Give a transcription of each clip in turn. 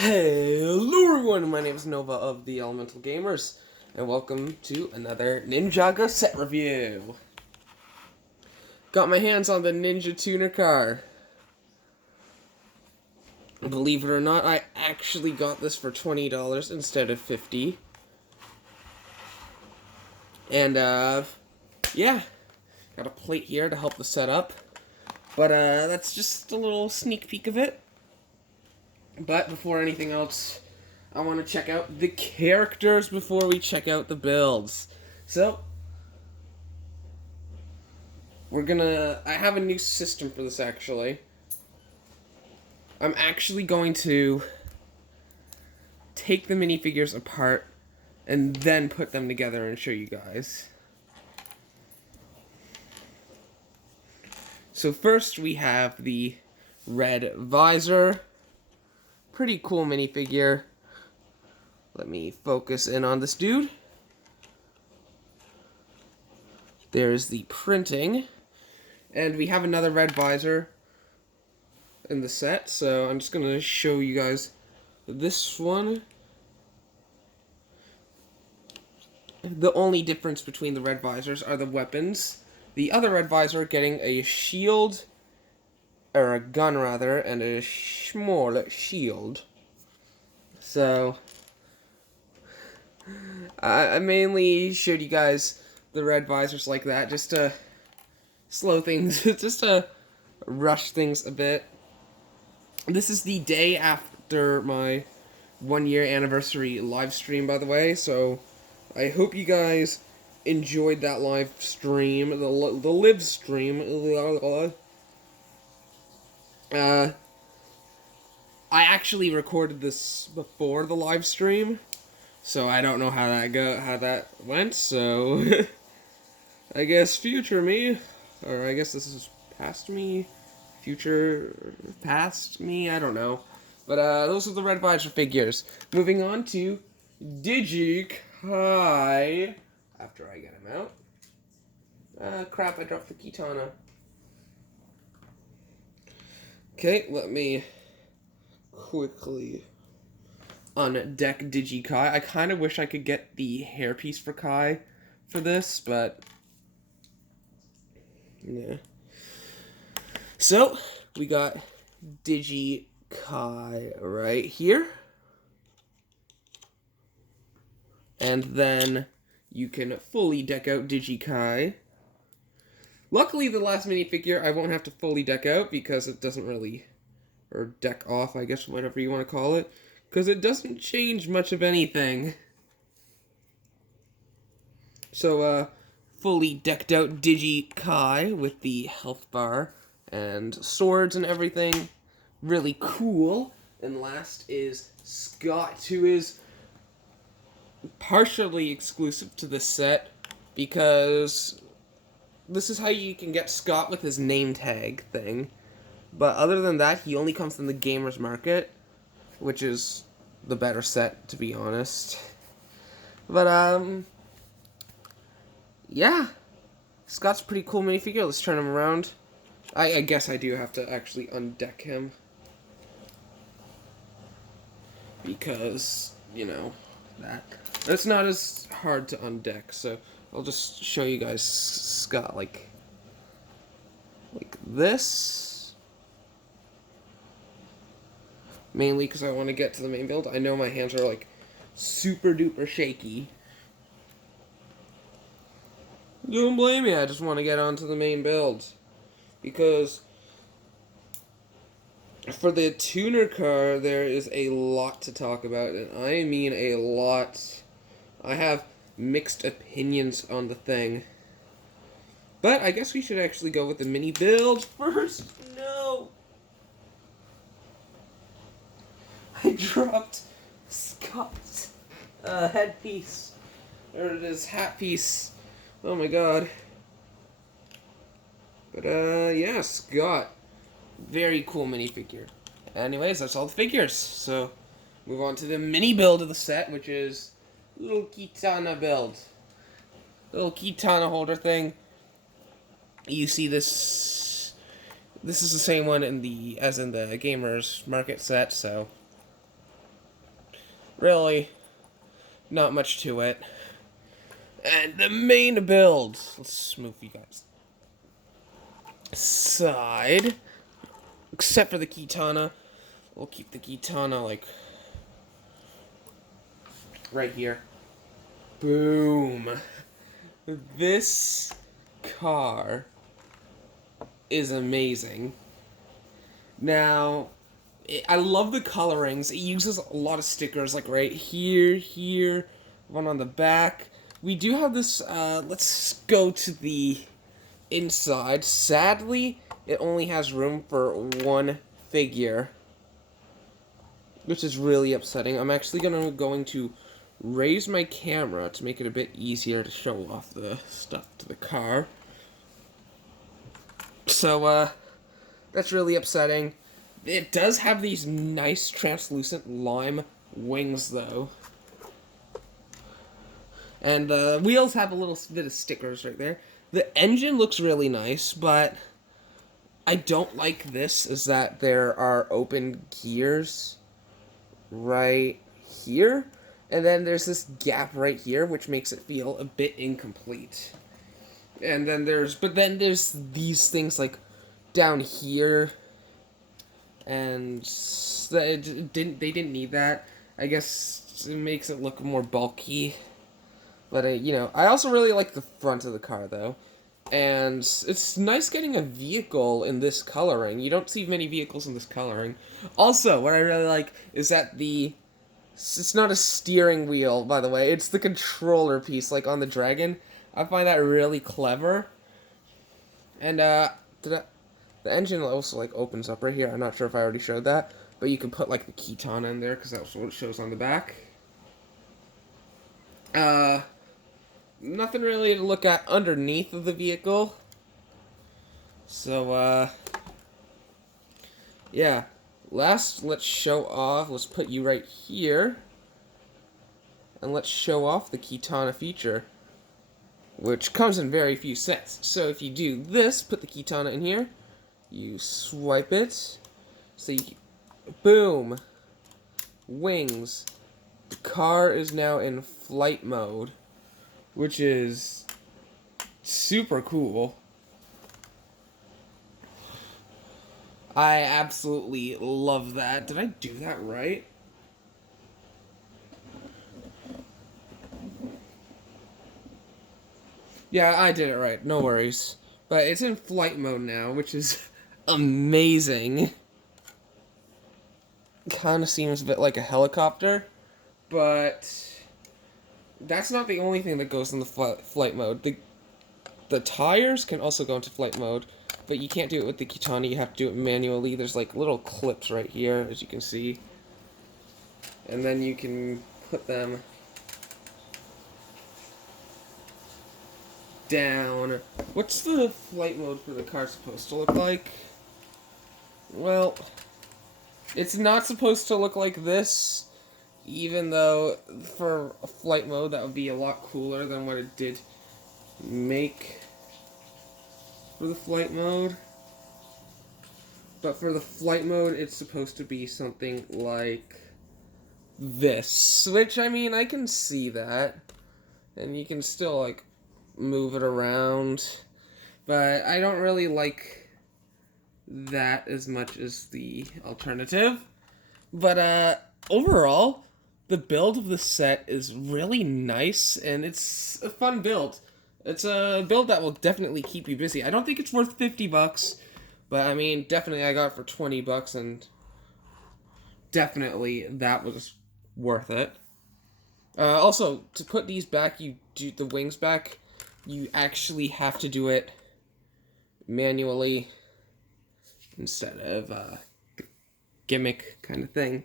Hello everyone, my name is Nova of the Elemental Gamers, and welcome to another Ninjago set review. Got my hands on the Ninja Tuner car. Believe it or not, I actually got this for $20 instead of $50. And, yeah, got a plate here to help the setup. But, that's just a little sneak peek of it. But before anything else, I want to check out the characters before we check out the builds. So, I have a new system for this actually. I'm actually going to take the minifigures apart and then put them together and show you guys. So first we have the red Visor. Pretty cool minifigure. Let me focus in on this dude. There's the printing. And we have another red Visor in the set, so I'm just going to show you guys this one. The only difference between the red Visors are the weapons. The other red Visor getting a shield, or a gun rather, and a small shield. So, I mainly showed you guys the red Visors like that, just to slow things, just to rush things a bit. This is the day after my 1-year anniversary live stream, by the way, so I hope you guys enjoyed that live stream, the live stream. I actually recorded this before the live stream, so I don't know how that went, so I guess future me, or I guess this is past me, future past me, I don't know. But those are the red Visor figures. Moving on to Digikai, after I get him out. Crap, I dropped the Kitana. Okay, let me quickly undeck Digikai. I kind of wish I could get the hairpiece for Kai for this, but yeah. So, we got Digikai right here. And then you can fully deck out Digikai. Luckily, the last minifigure I won't have to fully deck out because it doesn't really, or deck off, I guess, whatever you want to call it, because it doesn't change much of anything. So, fully decked out Digikai with the health bar and swords and everything. Really cool. And last is Scott, who is partially exclusive to this set because this is how you can get Scott with his name tag thing. But other than that, he only comes from the Gamers Market, which is the better set, to be honest. But, yeah. Scott's a pretty cool minifigure. Let's turn him around. I guess I do have to actually undeck him. Because, you know, that. It's not as hard to undeck, so I'll just show you guys Scott like this. Mainly because I want to get to the main build. I know my hands are like super duper shaky. Don't blame me, I just want to get onto the main build. Because for the tuner car, there is a lot to talk about, and I mean a lot. I have mixed opinions on the thing. But I guess we should actually go with the mini build first. No! I dropped Scott's headpiece. Or it is hat piece. Oh my god. But yeah, Scott. Very cool minifigure. Anyways, that's all the figures. So, move on to the mini build of the set, which is little Kitana build. Little Kitana holder thing. You see this. This is the same one as in the Gamers Market set, so Really, not much to it. And the main build. Let's move you guys aside. Except for the Kitana. We'll keep the Kitana, like, right here. Boom. This car is amazing. Now, I love the colorings. It uses a lot of stickers, like right here, one on the back. We do have this, let's go to the inside. Sadly, it only has room for one figure, which is really upsetting. I'm actually going to raise my camera to make it a bit easier to show off the stuff to the car. So, that's really upsetting. It does have these nice translucent lime wings, though. And the wheels have a little bit of stickers right there. The engine looks really nice, but I don't like this, is that there are open gears right here. And then there's this gap right here, which makes it feel a bit incomplete. And then there's these things like down here, and they didn't need that. I guess it makes it look more bulky. But you know, I also really like the front of the car though, and it's nice getting a vehicle in this coloring. You don't see many vehicles in this coloring. Also, what I really like is that it's not a steering wheel, by the way. It's the controller piece, like on the Dragon. I find that really clever. And the engine also like opens up right here. I'm not sure if I already showed that, but you can put like the Kitana in there because that's what it shows on the back. Nothing really to look at underneath of the vehicle. So yeah. Let's show off. Let's put you right here, and let's show off the Kitana feature, which comes in very few sets. So if you do this, put the Kitana in here, you swipe it, so you, boom, wings. The car is now in flight mode, which is super cool. I absolutely love that. Did I do that right? Yeah, I did it right. No worries. But it's in flight mode now, which is amazing. Kind of seems a bit like a helicopter, but that's not the only thing that goes in the flight mode. The tires can also go into flight mode, but you can't do it with the Kitana. You have to do it manually. There's like little clips right here, as you can see. And then you can put them down. What's the flight mode for the car supposed to look like? Well, it's not supposed to look like this, even though for a flight mode that would be a lot cooler than what it did make for the flight mode. But for the flight mode, it's supposed to be something like this, which, I mean, I can see that, and you can still, like, move it around, but I don't really like that as much as the alternative. But, overall, the build of the set is really nice, and it's a fun build. It's a build that will definitely keep you busy. I don't think it's worth $50, but I mean, definitely I got it for $20, and definitely that was worth it. Also, to put these back, you do the wings back, you actually have to do it manually instead of gimmick kind of thing.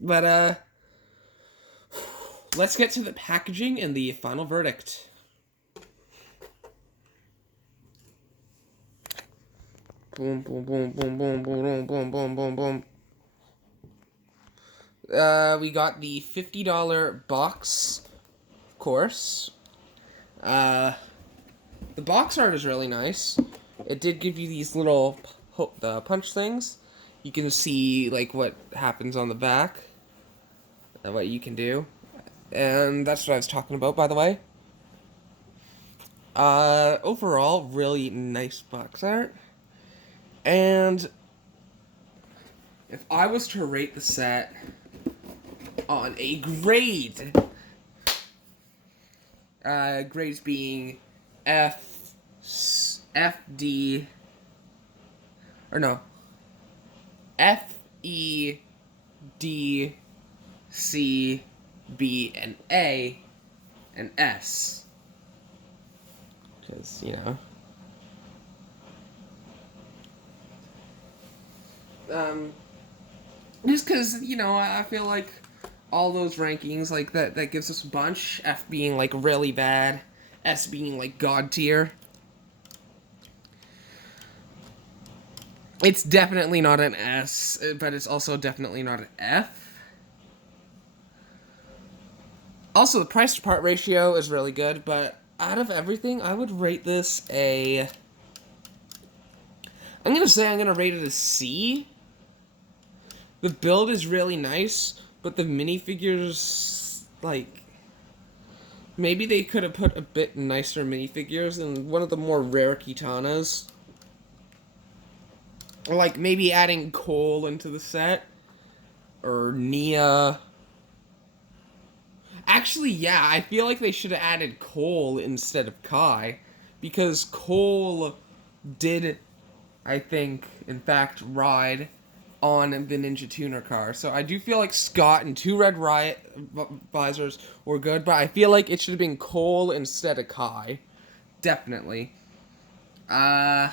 But let's get to the packaging and the final verdict. Boom, boom, boom, boom, boom, boom, boom, boom, boom, boom. We got the $50 box, of course. The box art is really nice. It did give you these little punch things. You can see, like, what happens on the back. what you can do. And that's what I was talking about, by the way. Overall, really nice box art. And if I was to rate the set on a grade, grades being F, D, or no, F, E, D, C, B, and A, and S. Because, just because, I feel like all those rankings, like, that gives us a bunch. F being, like, really bad. S being, like, God tier. It's definitely not an S, but it's also definitely not an F. Also, the price to part ratio is really good, but out of everything, I would rate this a... I'm gonna rate it a C. The build is really nice, but the minifigures, like... Maybe they could have put a bit nicer minifigures in one of the more rare Kitanas. Or, like, maybe adding Cole into the set. Or Nia. Actually, yeah, I feel like they should have added Cole instead of Kai. Because Cole did, I think, in fact, ride on the Ninja Tuner car. So I do feel like Scott and 2 Red Riot Visors were good, but I feel like it should have been Cole instead of Kai. Definitely. Yeah,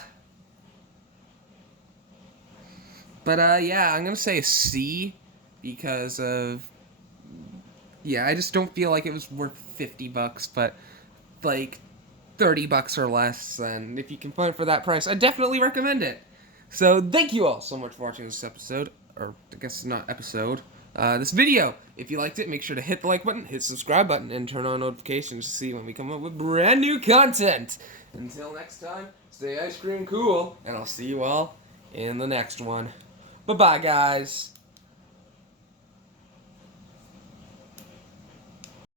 I'm gonna say a C because of... Yeah, I just don't feel like it was worth $50, but like $30 or less, and if you can find it for that price, I definitely recommend it. So thank you all so much for watching this episode, or I guess not episode, this video. If you liked it, make sure to hit the like button, hit the subscribe button, and turn on notifications to see when we come up with brand new content. Until next time, stay ice cream cool, and I'll see you all in the next one. Bye-bye, guys.